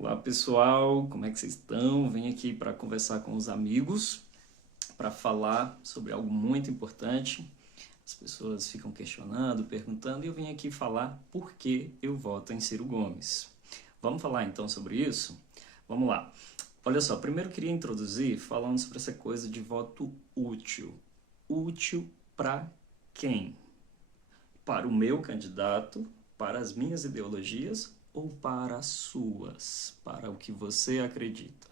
Olá pessoal, como é que vocês estão? Venho aqui para conversar com os amigos, para falar sobre algo muito importante. As pessoas ficam questionando, perguntando, e eu vim aqui falar por que eu voto em Ciro Gomes. Vamos falar então sobre isso? Vamos lá. Olha só, primeiro eu queria introduzir falando sobre essa coisa de voto útil. Útil para quem? Para o meu candidato, para as minhas ideologias ou para as suas, para o que você acredita.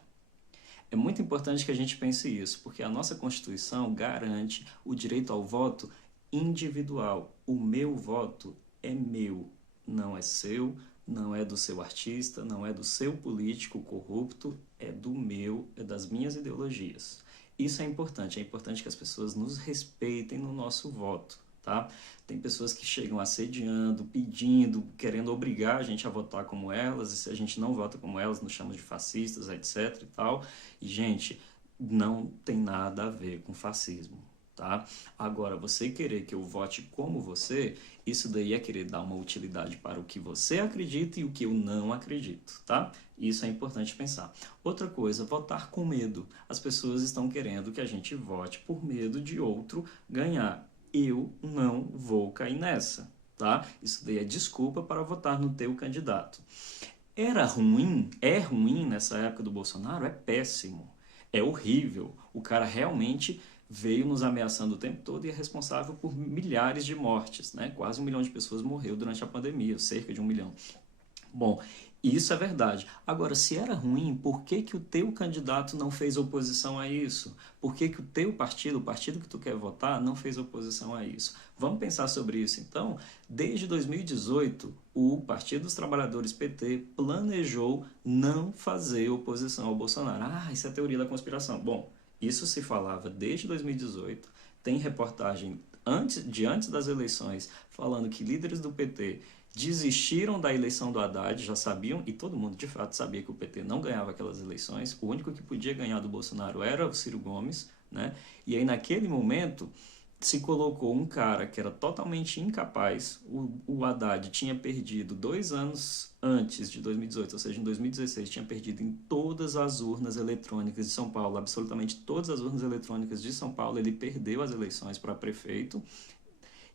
É muito importante que a gente pense isso, porque a nossa Constituição garante o direito ao voto individual. O meu voto é meu, não é seu, não é do seu artista, não é do seu político corrupto, é do meu, é das minhas ideologias. Isso é importante que as pessoas nos respeitem no nosso voto. Tá? Tem pessoas que chegam assediando, pedindo, querendo obrigar a gente a votar como elas, e se a gente não vota como elas, nos chamam de fascistas, etc e tal. E, gente, não tem nada a ver com fascismo, tá? Agora, você querer que eu vote como você, isso daí é querer dar uma utilidade para o que você acredita e o que eu não acredito, tá? Isso é importante pensar. Outra coisa, votar com medo. As pessoas estão querendo que a gente vote por medo de outro ganhar. Eu não vou cair nessa, tá? Isso daí é desculpa para votar no teu candidato. Era ruim? É ruim nessa época do Bolsonaro? É péssimo. É horrível. O cara realmente veio nos ameaçando o tempo todo e é responsável por milhares de mortes, né? Quase 1 milhão de pessoas morreu durante a pandemia, cerca de 1 milhão. Bom, isso é verdade. Agora, se era ruim, por que que o teu candidato não fez oposição a isso? Por que que o teu partido, o partido que tu quer votar, não fez oposição a isso? Vamos pensar sobre isso, então? Desde 2018, o Partido dos Trabalhadores PT planejou não fazer oposição ao Bolsonaro. Ah, isso é teoria da conspiração. Bom, isso se falava desde 2018. Tem reportagem antes das eleições falando que líderes do PT desistiram da eleição do Haddad, já sabiam, e todo mundo de fato sabia que o PT não ganhava aquelas eleições, o único que podia ganhar do Bolsonaro era o Ciro Gomes, né? E aí naquele momento se colocou um cara que era totalmente incapaz. O Haddad tinha perdido 2 anos antes de 2018, ou seja, em 2016, tinha perdido em todas as urnas eletrônicas de São Paulo, absolutamente todas as urnas eletrônicas de São Paulo, ele perdeu as eleições para prefeito.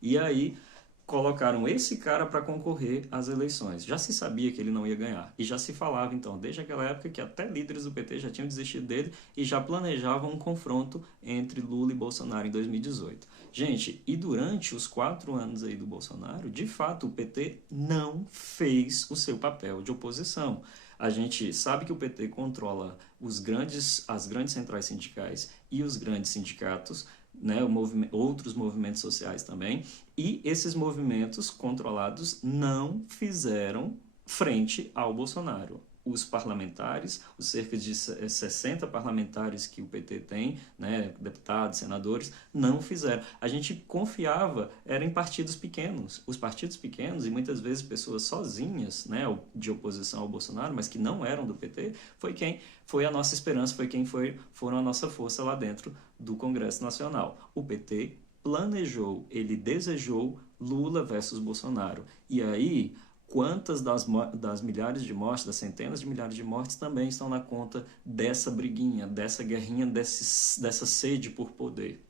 E aí colocaram esse cara para concorrer às eleições. Já se sabia que ele não ia ganhar. E já se falava, então, desde aquela época, que até líderes do PT já tinham desistido dele e já planejavam um confronto entre Lula e Bolsonaro em 2018. Gente, e durante os 4 anos aí do Bolsonaro, de fato, o PT não fez o seu papel de oposição. A gente sabe que o PT controla as grandes centrais sindicais e os grandes sindicatos, né, outros movimentos sociais também, e esses movimentos controlados não fizeram frente ao Bolsonaro. Os parlamentares, os cerca de 60 parlamentares que o PT tem, né, deputados, senadores, não fizeram. A gente confiava, era em partidos pequenos. Os partidos pequenos, e muitas vezes pessoas sozinhas, né, de oposição ao Bolsonaro, mas que não eram do PT, foi quem foi a nossa esperança, foi quem foram a nossa força lá dentro do Congresso Nacional. O PT planejou, ele desejou Lula versus Bolsonaro. E aí, quantas das milhares de mortes, das centenas de milhares de mortes também estão na conta dessa briguinha, dessa guerrinha, dessa sede por poder?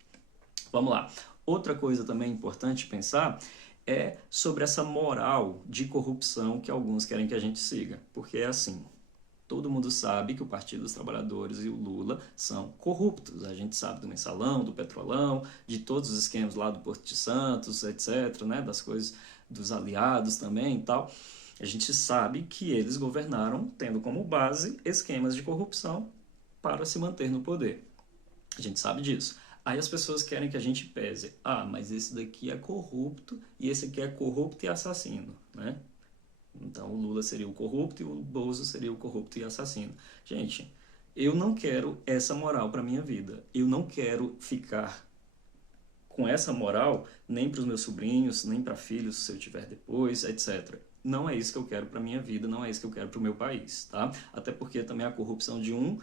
Vamos lá. Outra coisa também importante pensar é sobre essa moral de corrupção que alguns querem que a gente siga. Porque é assim, todo mundo sabe que o Partido dos Trabalhadores e o Lula são corruptos. A gente sabe do Mensalão, do Petrolão, de todos os esquemas lá do Porto de Santos, etc., né? Das coisas dos aliados também e tal. A gente sabe que eles governaram tendo como base esquemas de corrupção para se manter no poder. A gente sabe disso. Aí as pessoas querem que a gente pese. Ah, mas esse daqui é corrupto e esse aqui é corrupto e assassino, né? Então o Lula seria o corrupto e o Bozo seria o corrupto e assassino. Gente, eu não quero essa moral para minha vida. Eu não quero ficar com essa moral nem para os meus sobrinhos, nem para filhos se eu tiver depois, etc. Não é isso que eu quero para minha vida, não é isso que eu quero para o meu país, tá? Até porque também a corrupção de um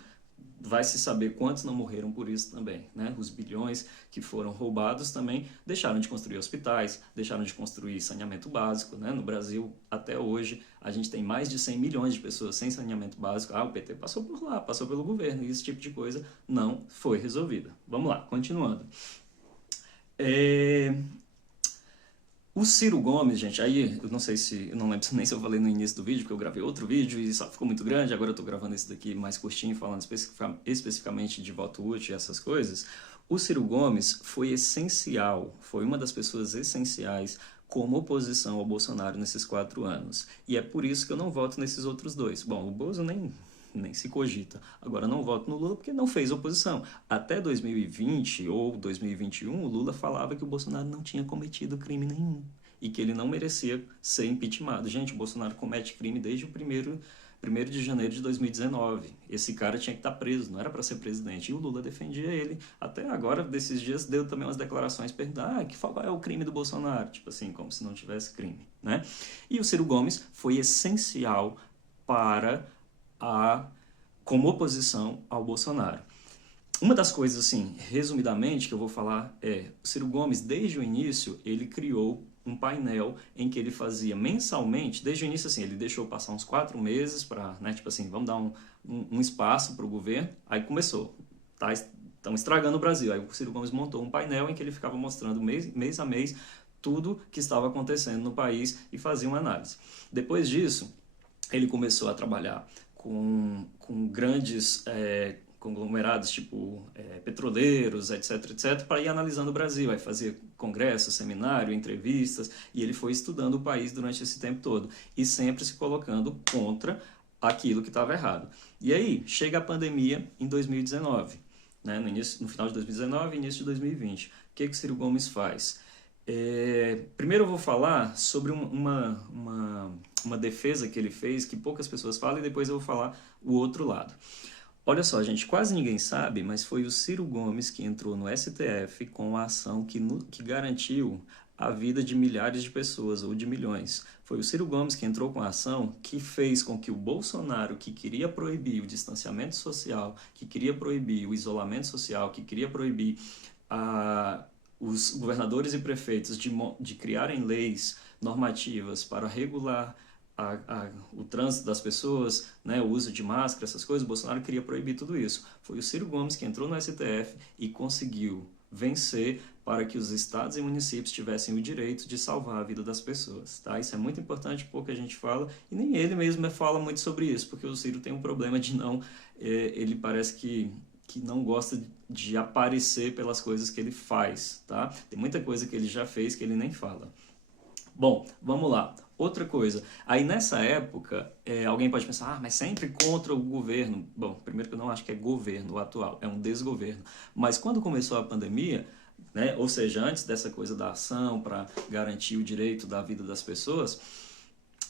vai se saber quantos não morreram por isso também, né? Os bilhões que foram roubados também deixaram de construir hospitais, deixaram de construir saneamento básico, né? No Brasil, até hoje, a gente tem mais de 100 milhões de pessoas sem saneamento básico. O PT passou por lá, passou pelo governo, e esse tipo de coisa não foi resolvida. Vamos lá, continuando. O Ciro Gomes, gente, aí eu não sei se, eu não lembro nem se eu falei no início do vídeo, porque eu gravei outro vídeo e só ficou muito grande, agora eu tô gravando esse daqui mais curtinho, falando especificamente de voto útil e essas coisas. O Ciro Gomes foi essencial, foi uma das pessoas essenciais como oposição ao Bolsonaro nesses 4 anos. E é por isso que eu não voto nesses outros dois. Bom, o Bozo nem se cogita. Agora não voto no Lula porque não fez oposição. Até 2020 ou 2021, o Lula falava que o Bolsonaro não tinha cometido crime nenhum e que ele não merecia ser impeachmentado. Gente, o Bolsonaro comete crime desde o primeiro de janeiro de 2019. Esse cara tinha que estar preso, não era para ser presidente. E o Lula defendia ele. Até agora, desses dias, deu também umas declarações perguntando qual é o crime do Bolsonaro? Tipo assim, como se não tivesse crime, né? E o Ciro Gomes foi essencial para como oposição ao Bolsonaro. Uma das coisas, assim, resumidamente, que eu vou falar o Ciro Gomes, desde o início, ele criou um painel em que ele fazia mensalmente, desde o início, assim, ele deixou passar uns 4 meses para, né, tipo assim, vamos dar um espaço para o governo, aí começou, estão estragando o Brasil, aí o Ciro Gomes montou um painel em que ele ficava mostrando mês a mês tudo que estava acontecendo no país e fazia uma análise. Depois disso, ele começou a trabalhar com grandes conglomerados, tipo petroleiros, etc., para ir analisando o Brasil. Aí fazia congresso, seminário, entrevistas, e ele foi estudando o país durante esse tempo todo, e sempre se colocando contra aquilo que estava errado. E aí, chega a pandemia em 2019, né, no final de 2019 e início de 2020. O que o Ciro Gomes faz? Primeiro eu vou falar sobre uma defesa que ele fez, que poucas pessoas falam, e depois eu vou falar o outro lado. Olha só, gente, quase ninguém sabe, mas foi o Ciro Gomes que entrou no STF com a ação que garantiu a vida de milhares de pessoas, ou de milhões. Foi o Ciro Gomes que entrou com a ação que fez com que o Bolsonaro, que queria proibir o distanciamento social, que queria proibir o isolamento social, que queria proibir os governadores e prefeitos de criarem leis normativas para regular o trânsito das pessoas, né, o uso de máscara, essas coisas, o Bolsonaro queria proibir tudo isso. Foi o Ciro Gomes que entrou no STF e conseguiu vencer para que os estados e municípios tivessem o direito de salvar a vida das pessoas. Tá? Isso é muito importante, pouca gente fala, e nem ele mesmo fala muito sobre isso, porque o Ciro tem um problema de ele parece que não gosta de aparecer pelas coisas que ele faz, tá? Tem muita coisa que ele já fez que ele nem fala. Bom, vamos lá. Outra coisa, aí nessa época, alguém pode pensar, mas sempre contra o governo. Bom, primeiro que eu não acho que é governo o atual, é um desgoverno. Mas quando começou a pandemia, né, ou seja, antes dessa coisa da ação para garantir o direito da vida das pessoas,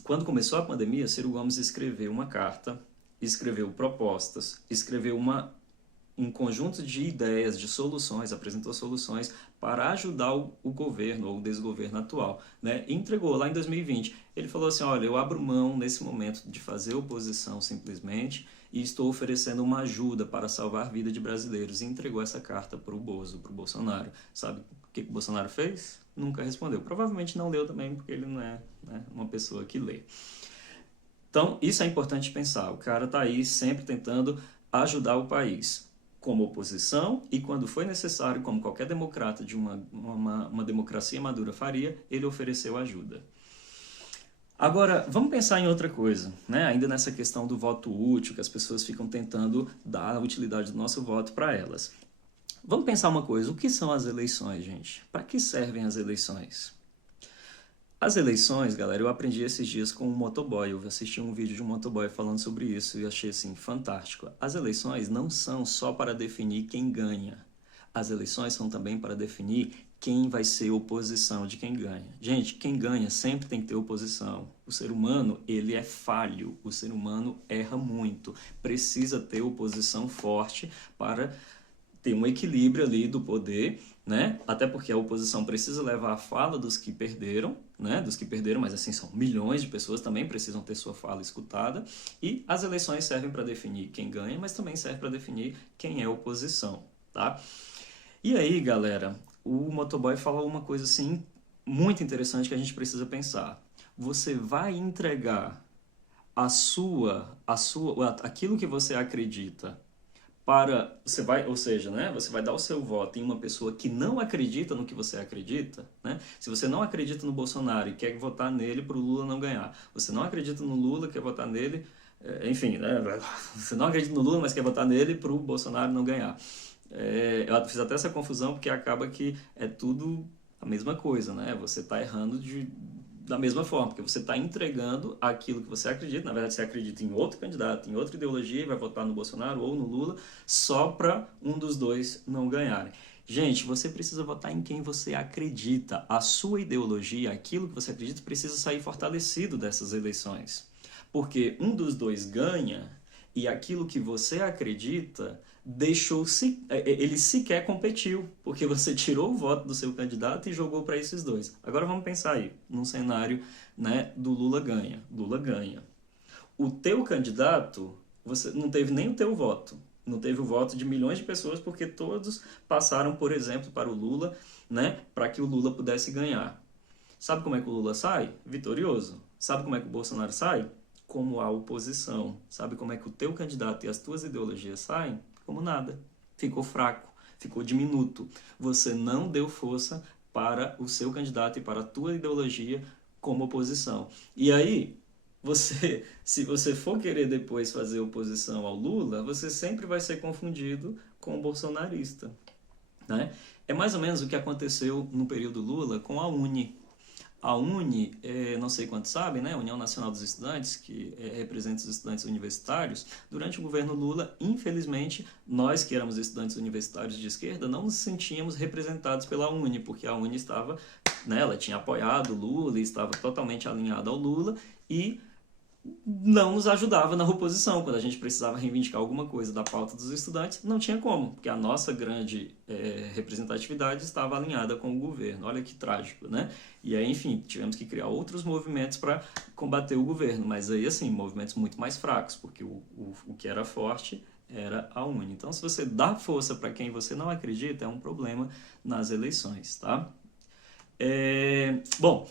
quando começou a pandemia, Ciro Gomes escreveu uma carta, escreveu propostas, escreveu um conjunto de ideias, de soluções, apresentou soluções para ajudar o governo ou o desgoverno atual, né? E entregou lá em 2020. Ele falou assim, olha, eu abro mão nesse momento de fazer oposição simplesmente e estou oferecendo uma ajuda para salvar a vida de brasileiros. E entregou essa carta para o Bolsonaro. Sabe o que o Bolsonaro fez? Nunca respondeu. Provavelmente não leu também, porque ele não é, né, uma pessoa que lê. Então, isso é importante pensar. O cara está aí sempre tentando ajudar o país como oposição e, quando foi necessário, como qualquer democrata de uma democracia madura faria, ele ofereceu ajuda. Agora, vamos pensar em outra coisa, né? Ainda nessa questão do voto útil, que as pessoas ficam tentando dar a utilidade do nosso voto para elas. Vamos pensar uma coisa, o que são as eleições, gente? Para que servem as eleições? As eleições, galera, eu aprendi esses dias com um motoboy. Eu assisti um vídeo de um motoboy falando sobre isso e achei, assim, fantástico. As eleições não são só para definir quem ganha. As eleições são também para definir quem vai ser oposição de quem ganha. Gente, quem ganha sempre tem que ter oposição. O ser humano, ele é falho. O ser humano erra muito. Precisa ter oposição forte para ter um equilíbrio ali do poder, né? Até porque a oposição precisa levar a fala dos que perderam, né? Dos que perderam, mas assim, são milhões de pessoas, também precisam ter sua fala escutada. E as eleições servem para definir quem ganha, mas também servem para definir quem é oposição, tá? E aí, galera, o motoboy fala uma coisa assim muito interessante que a gente precisa pensar. Você vai entregar aquilo que você acredita você vai, ou seja, né, você vai dar o seu voto em uma pessoa que não acredita no que você acredita, né? Se você não acredita no Bolsonaro e quer votar nele para o Lula não ganhar, você não acredita no Lula, quer votar nele, enfim, né? Você não acredita no Lula, mas quer votar nele para o Bolsonaro não ganhar. Eu fiz até essa confusão porque acaba que é tudo a mesma coisa, né? Você está errando da mesma forma, porque você está entregando aquilo que você acredita. Na verdade, você acredita em outro candidato, em outra ideologia, e vai votar no Bolsonaro ou no Lula, só para um dos dois não ganharem. Gente, você precisa votar em quem você acredita. A sua ideologia, aquilo que você acredita, precisa sair fortalecido dessas eleições. Porque um dos dois ganha e aquilo que você acredita ele sequer competiu, porque você tirou o voto do seu candidato e jogou para esses dois. Agora vamos pensar aí, num cenário, né, do Lula ganha. Lula ganha. O teu candidato, você não teve nem o teu voto. Não teve o voto de milhões de pessoas, porque todos passaram, por exemplo, para o Lula, né, para que o Lula pudesse ganhar. Sabe como é que o Lula sai? Vitorioso. Sabe como é que o Bolsonaro sai? Como a oposição. Sabe como é que o teu candidato e as tuas ideologias saem? Como nada. Ficou fraco, ficou diminuto. Você não deu força para o seu candidato e para a tua ideologia como oposição. E aí, se você for querer depois fazer oposição ao Lula, você sempre vai ser confundido com o bolsonarista, né? É mais ou menos o que aconteceu no período Lula com a UNE. A UNE, não sei quantos sabem, né? União Nacional dos Estudantes, que representa os estudantes universitários, durante o governo Lula, infelizmente, nós que éramos estudantes universitários de esquerda, não nos sentíamos representados pela UNE, porque a UNE estava, né, ela tinha apoiado o Lula e estava totalmente alinhada ao Lula e não nos ajudava na oposição. Quando a gente precisava reivindicar alguma coisa da pauta dos estudantes, não tinha como, porque a nossa grande representatividade estava alinhada com o governo. Olha que trágico, né? E aí, enfim, tivemos que criar outros movimentos para combater o governo, mas aí, assim, movimentos muito mais fracos, porque o que era forte era a UNE. Então, se você dá força para quem você não acredita, é um problema nas eleições, tá? Bom,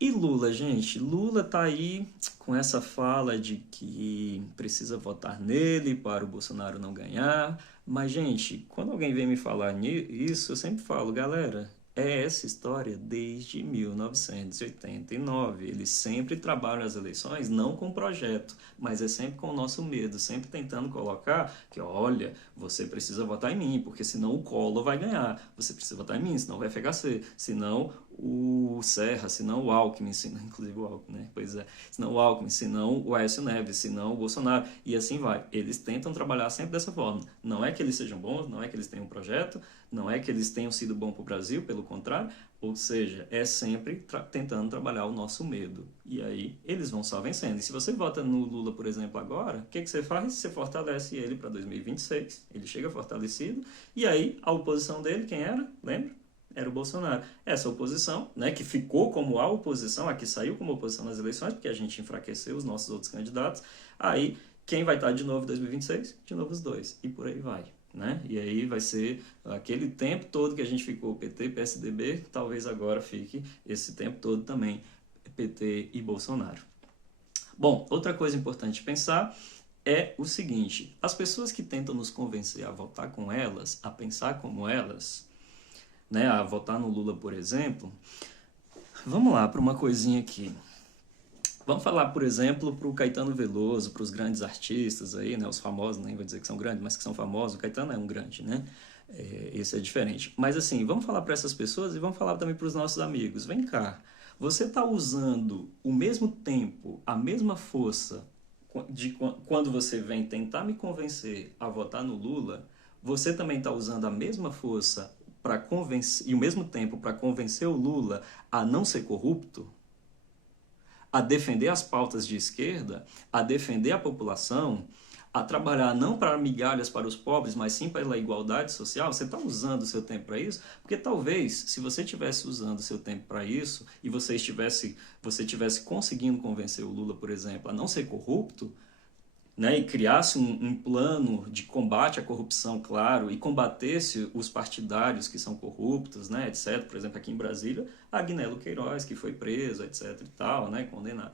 e Lula, gente? Lula tá aí com essa fala de que precisa votar nele para o Bolsonaro não ganhar. Mas, gente, quando alguém vem me falar isso, eu sempre falo, galera, é essa história desde 1989. Eles sempre trabalham as eleições não com projeto, mas é sempre com o nosso medo, sempre tentando colocar que, olha, você precisa votar em mim, porque senão o Collor vai ganhar. Você precisa votar em mim, senão o FHC, senão o Serra, senão o Alckmin, senão, inclusive o Alckmin, né? Pois é, senão o Alckmin, senão o Aécio Neves, senão o Bolsonaro, e assim vai. Eles tentam trabalhar sempre dessa forma. Não é que eles sejam bons, não é que eles tenham um projeto, não é que eles tenham sido bons para o Brasil, pelo contrário, ou seja, é sempre tentando trabalhar o nosso medo. E aí eles vão só vencendo. E se você vota no Lula, por exemplo, agora, o que você faz? Você fortalece ele para 2026, ele chega fortalecido, e aí a oposição dele, quem era? Lembra? Era o Bolsonaro. Essa oposição, né, que ficou como a oposição, a que saiu como oposição nas eleições, porque a gente enfraqueceu os nossos outros candidatos, aí quem vai estar de novo em 2026? De novo os dois. E por aí vai. Né? E aí vai ser aquele tempo todo que a gente ficou PT, PSDB, talvez agora fique esse tempo todo também PT e Bolsonaro. Bom, outra coisa importante pensar é o seguinte, as pessoas que tentam nos convencer a votar com elas, a pensar como elas, né, a votar no Lula, por exemplo, vamos lá para uma coisinha aqui. Vamos falar, por exemplo, para o Caetano Veloso, para os grandes artistas aí, né, os famosos, nem vou dizer que são grandes, mas que são famosos. O Caetano é um grande, né? Esse é diferente. Mas assim, vamos falar para essas pessoas e vamos falar também para os nossos amigos. Vem cá, você está usando o mesmo tempo, a mesma força de quando você vem tentar me convencer a votar no Lula, você também está usando a mesma força para convencer, e o mesmo tempo para convencer o Lula a não ser corrupto? A defender as pautas de esquerda, a defender a população, a trabalhar não para migalhas para os pobres, mas sim pela igualdade social, você está usando o seu tempo para isso? Porque talvez, se você estivesse usando o seu tempo para isso e você tivesse conseguindo convencer o Lula, por exemplo, a não ser corrupto, né, e criasse um plano de combate à corrupção, claro, e combatesse os partidários que são corruptos, né, etc. Por exemplo, aqui em Brasília, Agnello Queiroz, que foi preso, etc. e tal, né, condenado,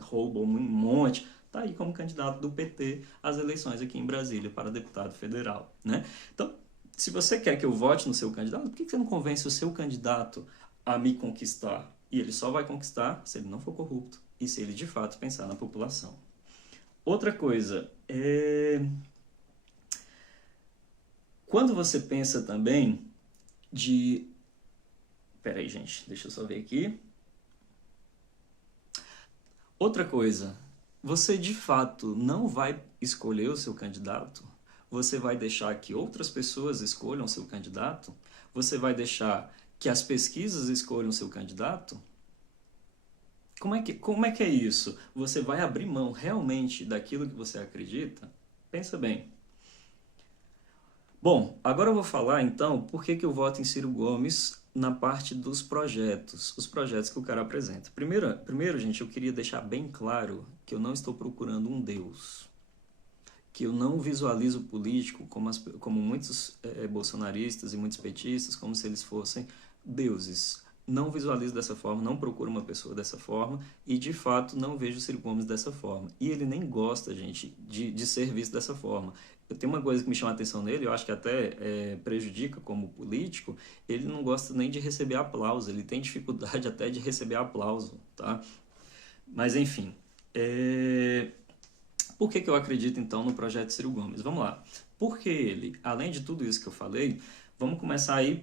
roubou um monte, está aí como candidato do PT às eleições aqui em Brasília para deputado federal, né? Então, se você quer que eu vote no seu candidato, por que você não convence o seu candidato a me conquistar? E ele só vai conquistar se ele não for corrupto e se ele de fato pensar na população. Outra coisa, quando você pensa também de... Peraí, gente, deixa eu só ver aqui. Outra coisa, você de fato não vai escolher o seu candidato? Você vai deixar que outras pessoas escolham o seu candidato? Você vai deixar que as pesquisas escolham o seu candidato? Como é que é isso? Você vai abrir mão realmente daquilo que você acredita? Pensa bem. Bom, agora eu vou falar então por que eu voto em Ciro Gomes na parte dos projetos, os projetos que o cara apresenta. Primeiro, gente, eu queria deixar bem claro que eu não estou procurando um Deus, que eu não visualizo o político como muitos bolsonaristas e muitos petistas, como se eles fossem deuses. Não visualizo dessa forma, não procuro uma pessoa dessa forma e, de fato, não vejo o Ciro Gomes dessa forma. E ele nem gosta, gente, de ser visto dessa forma. Eu tenho uma coisa que me chama a atenção nele, eu acho que até prejudica como político, ele não gosta nem de receber aplauso, ele tem dificuldade até de receber aplauso, tá? Mas, enfim, por que eu acredito, então, no projeto Ciro Gomes? Vamos lá. Porque ele, além de tudo isso que eu falei, vamos começar aí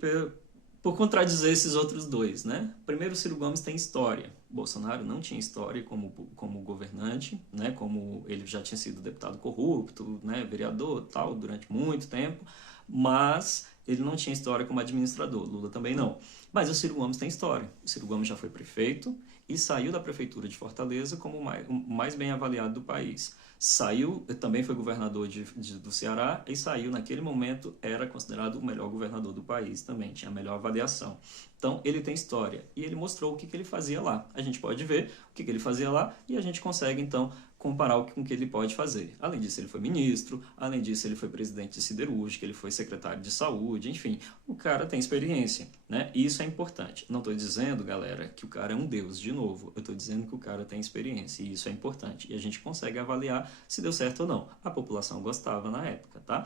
por contradizer esses outros dois, né? Primeiro, o Ciro Gomes tem história. Bolsonaro não tinha história como governante, né? Como ele já tinha sido deputado corrupto, né? Vereador, tal, durante muito tempo, mas ele não tinha história como administrador. Lula também não. Mas o Ciro Gomes tem história. O Ciro Gomes já foi prefeito e saiu da prefeitura de Fortaleza como o mais bem avaliado do país. Saiu, também foi governador do Ceará e saiu, naquele momento, era considerado o melhor governador do país também, tinha a melhor avaliação. Então, ele tem história e ele mostrou o que ele fazia lá. A gente pode ver o que ele fazia lá e a gente consegue, então, comparar com o que ele pode fazer. Além disso, ele foi ministro, além disso, ele foi presidente de siderúrgica, ele foi secretário de saúde, enfim, o cara tem experiência, né? E isso é importante. Não estou dizendo, galera, que o cara é um deus, de novo. Eu estou dizendo que o cara tem experiência e isso é importante. E a gente consegue avaliar se deu certo ou não. A população gostava na época, tá?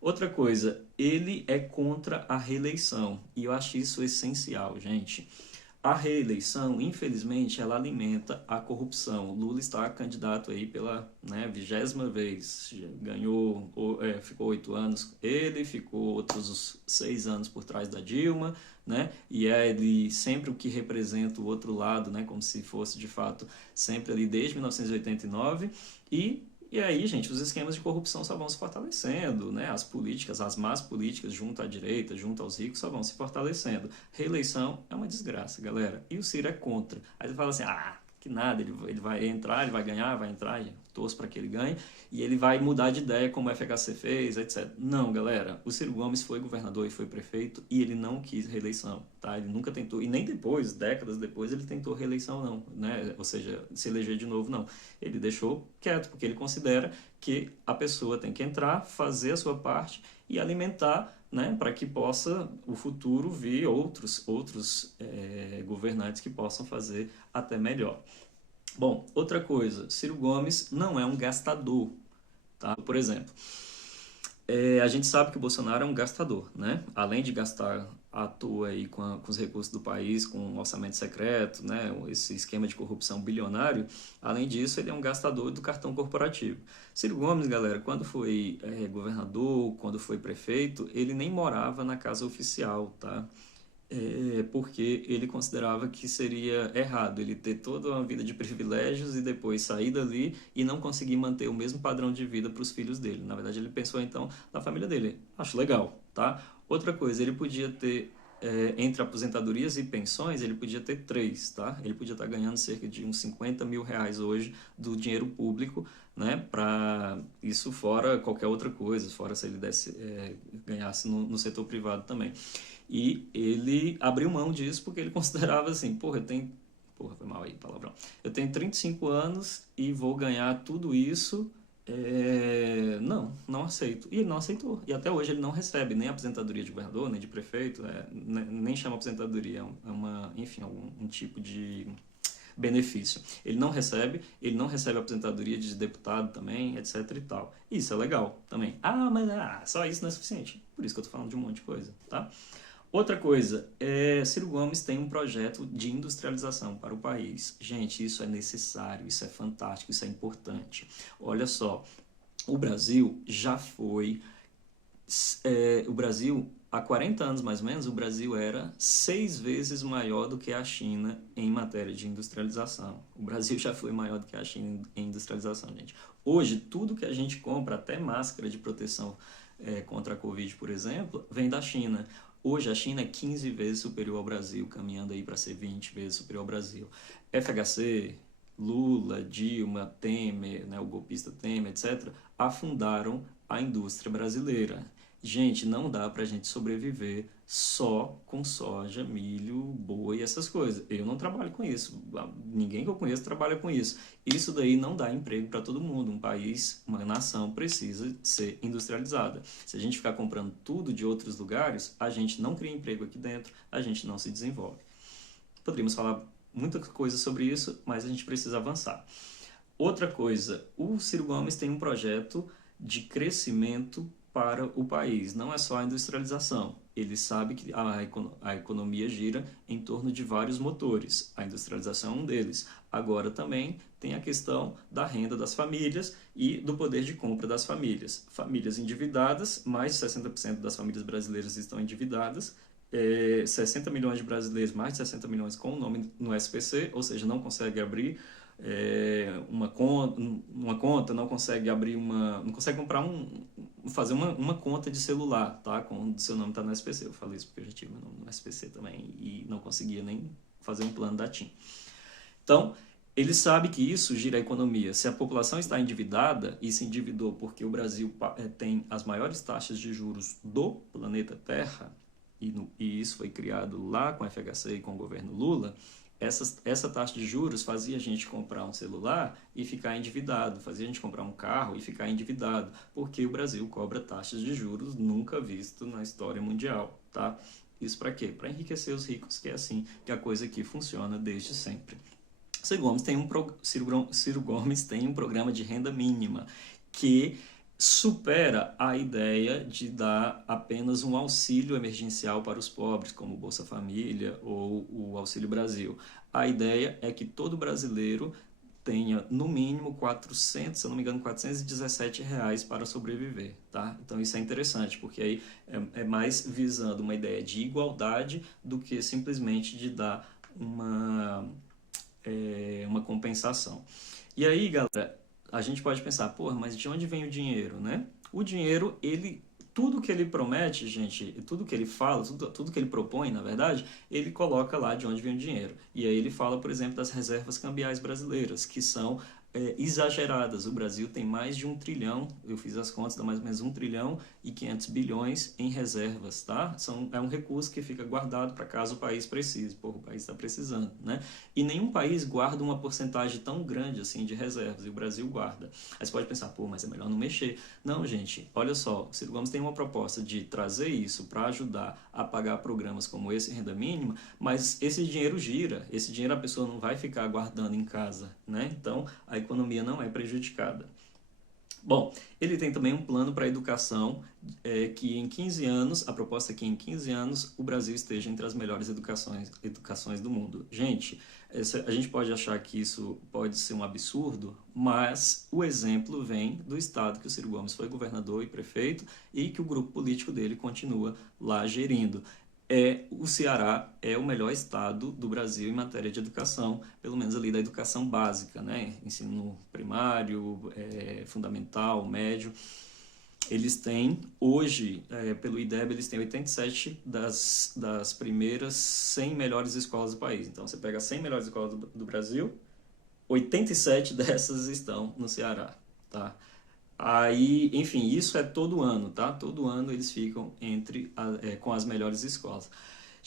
Outra coisa, ele é contra a reeleição e eu acho isso essencial, gente. A reeleição, infelizmente, ela alimenta a corrupção. Lula está candidato aí pela 20ª vez. Ganhou, ficou 8 anos ele, ficou outros 6 anos por trás da Dilma, né? E é ele sempre o que representa o outro lado, né? Como se fosse, de fato, sempre ali desde 1989. E aí, gente, os esquemas de corrupção só vão se fortalecendo, né? As políticas, as más políticas junto à direita, junto aos ricos, só vão se fortalecendo. Reeleição é uma desgraça, galera. E o Ciro é contra. Aí você fala assim, que nada, ele vai entrar, ele vai ganhar, vai entrar, torço para que ele ganhe, e ele vai mudar de ideia como o FHC fez, etc. Não, galera, o Ciro Gomes foi governador e foi prefeito e ele não quis reeleição, tá? Ele nunca tentou, e nem depois, décadas depois, ele tentou reeleição não, né? Ou seja, se eleger de novo não. Ele deixou quieto, porque ele considera que a pessoa tem que entrar, fazer a sua parte e alimentar, né, para que possa o futuro vir outros governantes que possam fazer até melhor. Bom, outra coisa, Ciro Gomes não é um gastador, tá? Por exemplo, a gente sabe que o Bolsonaro é um gastador, né? Além de gastar à toa aí com os recursos do país, com o orçamento secreto, né? Esse esquema de corrupção bilionário, além disso, ele é um gastador do cartão corporativo. Ciro Gomes, galera, quando foi governador, quando foi prefeito, ele nem morava na casa oficial, tá? Porque ele considerava que seria errado ele ter toda uma vida de privilégios e depois sair dali e não conseguir manter o mesmo padrão de vida para os filhos dele. Na verdade, ele pensou então na família dele. Acho legal, tá? Outra coisa, ele podia ter, entre aposentadorias e pensões, ele podia ter três, tá? Ele podia estar ganhando cerca de uns 50 mil reais hoje do dinheiro público, né? Para isso fora qualquer outra coisa, fora se ele ganhasse no setor privado também. E ele abriu mão disso porque ele considerava assim, porra, foi mal aí, palavrão. Eu tenho 35 anos e vou ganhar tudo isso. Não aceito. E ele não aceitou. E até hoje ele não recebe nem aposentadoria de governador, nem de prefeito, nem chama aposentadoria, enfim, algum tipo de benefício. Ele não recebe aposentadoria de deputado também, etc e tal. Isso é legal também. Mas só isso não é suficiente. Por isso que eu tô falando de um monte de coisa, tá? Outra coisa, Ciro Gomes tem um projeto de industrialização para o país. Gente, isso é necessário, isso é fantástico, isso é importante. Olha só, o Brasil já foi... há 40 anos mais ou menos, o Brasil era 6 vezes maior do que a China em matéria de industrialização. O Brasil já foi maior do que a China em industrialização, gente. Hoje, tudo que a gente compra, até máscara de proteção contra a Covid, por exemplo, vem da China. Hoje a China é 15 vezes superior ao Brasil, caminhando aí para ser 20 vezes superior ao Brasil. FHC, Lula, Dilma, Temer, né, o golpista Temer, etc., afundaram a indústria brasileira. Gente, não dá pra gente sobreviver só com soja, milho, boi, essas coisas. Eu não trabalho com isso. Ninguém que eu conheço trabalha com isso. Isso daí não dá emprego para todo mundo. Um país, uma nação precisa ser industrializada. Se a gente ficar comprando tudo de outros lugares, a gente não cria emprego aqui dentro, a gente não se desenvolve. Poderíamos falar muita coisa sobre isso, mas a gente precisa avançar. Outra coisa, o Ciro Gomes tem um projeto de crescimento para o país. Não é só a industrialização. Ele sabe que a economia gira em torno de vários motores. A industrialização é um deles. Agora também tem a questão da renda das famílias e do poder de compra das famílias. Famílias endividadas, mais de 60% das famílias brasileiras estão endividadas. 60 milhões de brasileiros, mais de 60 milhões com o nome no SPC, ou seja, não consegue abrir uma conta, não consegue abrir não consegue fazer uma conta de celular, tá? Quando o seu nome está no SPC. Eu falei isso porque eu já tive meu nome no SPC também e não conseguia nem fazer um plano da TIM. Então, ele sabe que isso gira a economia. Se a população está endividada e se endividou porque o Brasil tem as maiores taxas de juros do planeta Terra, e isso foi criado lá com a FHC e com o governo Lula, essa taxa de juros fazia a gente comprar um celular e ficar endividado, fazia a gente comprar um carro e ficar endividado, porque o Brasil cobra taxas de juros nunca visto na história mundial, tá? Isso para quê? Para enriquecer os ricos, que é assim que a coisa aqui funciona desde sempre. Ciro Gomes tem um programa de renda mínima que supera a ideia de dar apenas um auxílio emergencial para os pobres, como o Bolsa Família ou o Auxílio Brasil. A ideia é que todo brasileiro tenha no mínimo 400, se eu não me engano, R$ 417 para sobreviver, tá? Então isso é interessante, porque aí é mais visando uma ideia de igualdade do que simplesmente de dar uma compensação. E aí, galera, a gente pode pensar, porra, mas de onde vem o dinheiro, né? O dinheiro, tudo que ele promete, gente, tudo que ele fala, tudo que ele propõe, na verdade, ele coloca lá de onde vem o dinheiro. E aí ele fala, por exemplo, das reservas cambiais brasileiras, que são exageradas. O Brasil tem mais de 1 trilhão, eu fiz as contas, dá mais ou menos 1 trilhão e 500 bilhões em reservas, tá? É um recurso que fica guardado para caso o país precise. Pô, o país está precisando, né? E nenhum país guarda uma porcentagem tão grande assim de reservas, e o Brasil guarda. Aí você pode pensar, pô, mas é melhor não mexer. Não, gente, olha só, o Ciro Gomes tem uma proposta de trazer isso para ajudar a pagar programas como esse, renda mínima, mas esse dinheiro gira, esse dinheiro a pessoa não vai ficar guardando em casa, né? Então, a economia não é prejudicada. Bom, ele tem também um plano para a educação, que em 15 anos, a proposta é que em 15 anos o Brasil esteja entre as melhores educações do mundo. Gente, a gente pode achar que isso pode ser um absurdo, mas o exemplo vem do estado que o Ciro Gomes foi governador e prefeito e que o grupo político dele continua lá gerindo. O Ceará é o melhor estado do Brasil em matéria de educação, pelo menos ali da educação básica, né? Ensino primário, fundamental, médio. Eles têm, hoje, pelo IDEB, eles têm 87 das primeiras 100 melhores escolas do país. Então, você pega as 100 melhores escolas do Brasil, 87 dessas estão no Ceará. tá? Aí, enfim, isso é todo ano, tá? Todo ano eles ficam com as melhores escolas.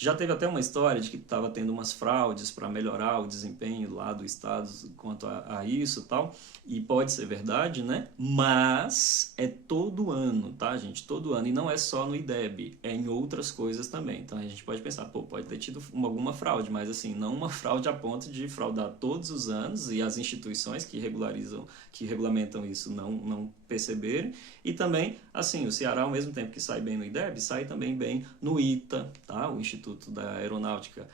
Já teve até uma história de que estava tendo umas fraudes para melhorar o desempenho lá do estado quanto a isso e tal, e pode ser verdade, né? Mas é todo ano, tá, gente? Todo ano, e não é só no IDEB, é em outras coisas também. Então a gente pode pensar, pô, pode ter tido alguma fraude, mas assim, não uma fraude a ponto de fraudar todos os anos e as instituições que regularizam, que regulamentam isso não perceberem. E também, assim, o Ceará, ao mesmo tempo que sai bem no IDEB, sai também bem no ITA, tá? O Instituto da Aeronáutica.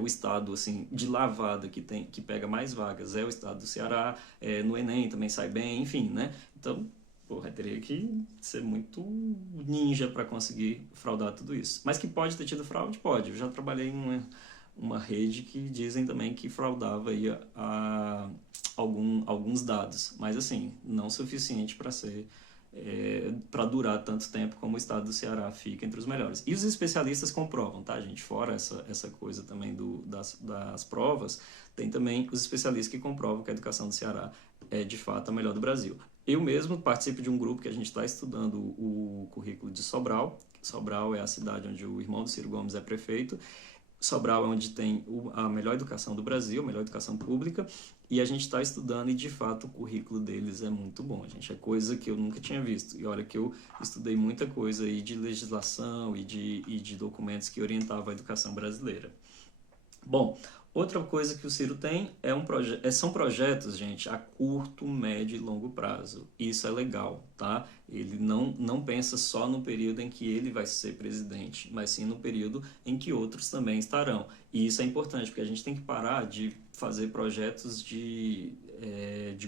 O estado assim de lavada que pega mais vagas é o estado do Ceará. No Enem também sai bem, enfim, né? Então, porra, teria que ser muito ninja para conseguir fraudar tudo isso. Mas que pode ter tido fraude? Pode. Eu já trabalhei em uma rede que dizem também que fraudava aí alguns dados, mas assim, não suficiente para ser para durar tanto tempo como o estado do Ceará fica entre os melhores. E os especialistas comprovam, tá, gente? Fora essa coisa também das provas, tem também os especialistas que comprovam que a educação do Ceará é de fato a melhor do Brasil. Eu mesmo participo de um grupo que a gente está estudando o currículo de Sobral. Sobral é a cidade onde o irmão do Ciro Gomes é prefeito. Sobral é onde tem a melhor educação do Brasil, a melhor educação pública, e a gente está estudando e, de fato, o currículo deles é muito bom, gente. É coisa que eu nunca tinha visto. E olha que eu estudei muita coisa aí de legislação e de documentos que orientavam a educação brasileira. Bom, outra coisa que o Ciro tem são projetos, gente, a curto, médio e longo prazo. Isso é legal, tá? Ele não pensa só no período em que ele vai ser presidente, mas sim no período em que outros também estarão. E isso é importante, porque a gente tem que parar de fazer projetos de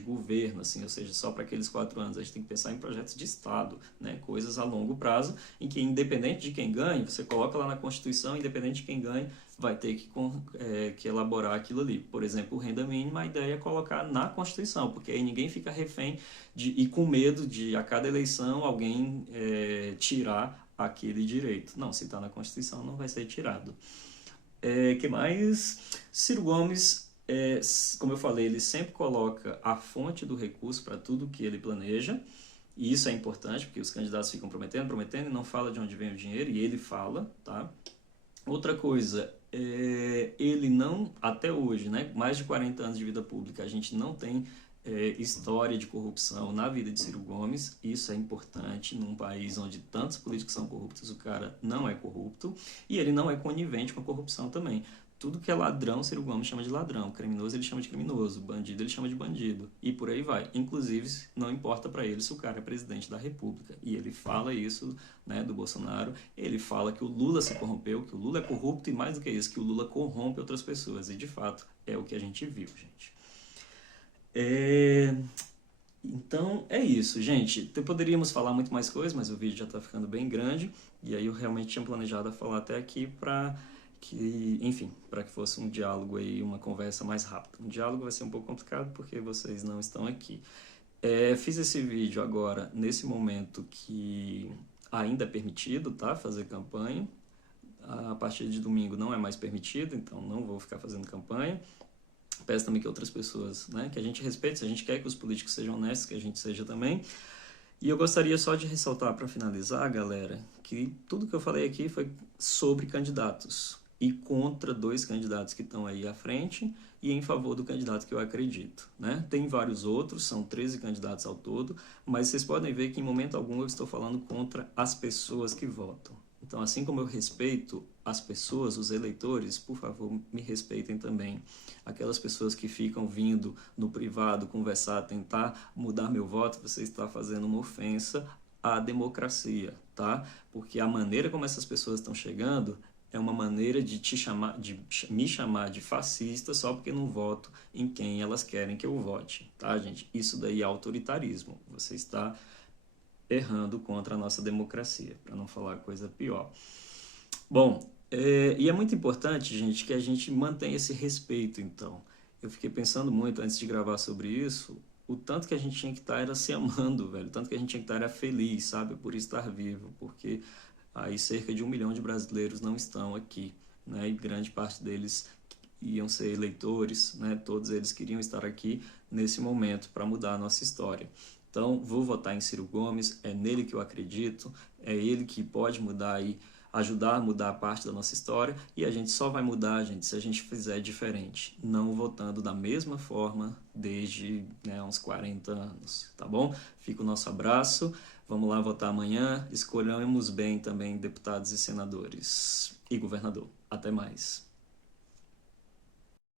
governo, assim, ou seja, só para aqueles 4 anos. A gente tem que pensar em projetos de Estado, né? Coisas a longo prazo, em que, independente de quem ganhe, você coloca lá na Constituição, independente de quem ganhe, vai ter que elaborar aquilo ali. Por exemplo, renda mínima, a ideia é colocar na Constituição, porque aí ninguém fica refém e com medo de, a cada eleição, alguém tirar aquele direito. Não, se está na Constituição, não vai ser tirado. Que mais? Ciro Gomes, como eu falei, ele sempre coloca a fonte do recurso para tudo que ele planeja, e isso é importante, porque os candidatos ficam prometendo, e não fala de onde vem o dinheiro, e ele fala, tá? Outra coisa, ele não, até hoje, né, mais de 40 anos de vida pública, a gente não tem história de corrupção na vida de Ciro Gomes. Isso é importante num país onde tantos políticos são corruptos, o cara não é corrupto e ele não é conivente com a corrupção também. Tudo que é ladrão, Ciro Gomes chama de ladrão, criminoso ele chama de criminoso, bandido ele chama de bandido, e por aí vai. Inclusive, não importa para ele se o cara é presidente da República. E ele fala isso, né, do Bolsonaro, ele fala que o Lula se corrompeu, que o Lula é corrupto e mais do que isso, que o Lula corrompe outras pessoas. E de fato, é o que a gente viu, gente. Então é isso, gente. Poderíamos falar muito mais coisas, mas o vídeo já está ficando bem grande. E aí eu realmente tinha planejado falar até aqui para enfim, para que fosse um diálogo aí, uma conversa mais rápida. Um diálogo vai ser um pouco complicado porque vocês não estão aqui. Fiz esse vídeo agora, nesse momento que ainda é permitido, tá? Fazer campanha. A partir de domingo não é mais permitido, então não vou ficar fazendo campanha. Peço também que outras pessoas, né, que a gente respeite, se a gente quer que os políticos sejam honestos, que a gente seja também. E eu gostaria só de ressaltar, para finalizar, galera, que tudo que eu falei aqui foi sobre candidatos e contra 2 candidatos que estão aí à frente e em favor do candidato que eu acredito, né? Tem vários outros, são 13 candidatos ao todo, mas vocês podem ver que em momento algum eu estou falando contra as pessoas que votam. Então, assim como eu respeito as pessoas, os eleitores, por favor, me respeitem também. Aquelas pessoas que ficam vindo no privado conversar, tentar mudar meu voto, você está fazendo uma ofensa à democracia, tá? Porque a maneira como essas pessoas estão chegando é uma maneira de me chamar de fascista só porque não voto em quem elas querem que eu vote, tá, gente? Isso daí é autoritarismo. Você está errando contra a nossa democracia, para não falar coisa pior. Bom, e é muito importante, gente, que a gente mantenha esse respeito, então. Eu fiquei pensando muito antes de gravar sobre isso, o tanto que a gente tinha que estar era se amando, velho, o tanto que a gente tinha que estar era feliz, sabe, por estar vivo, porque aí cerca de 1 milhão de brasileiros não estão aqui, né, e grande parte deles iam ser eleitores, né, todos eles queriam estar aqui nesse momento para mudar a nossa história. Então, vou votar em Ciro Gomes, é nele que eu acredito, é ele que pode mudar aí, ajudar a mudar parte da nossa história, e a gente só vai mudar, gente, se a gente fizer diferente, não votando da mesma forma desde, né, uns 40 anos, tá bom? Fica o nosso abraço, vamos lá votar amanhã, escolhamos bem também deputados e senadores e governador. Até mais.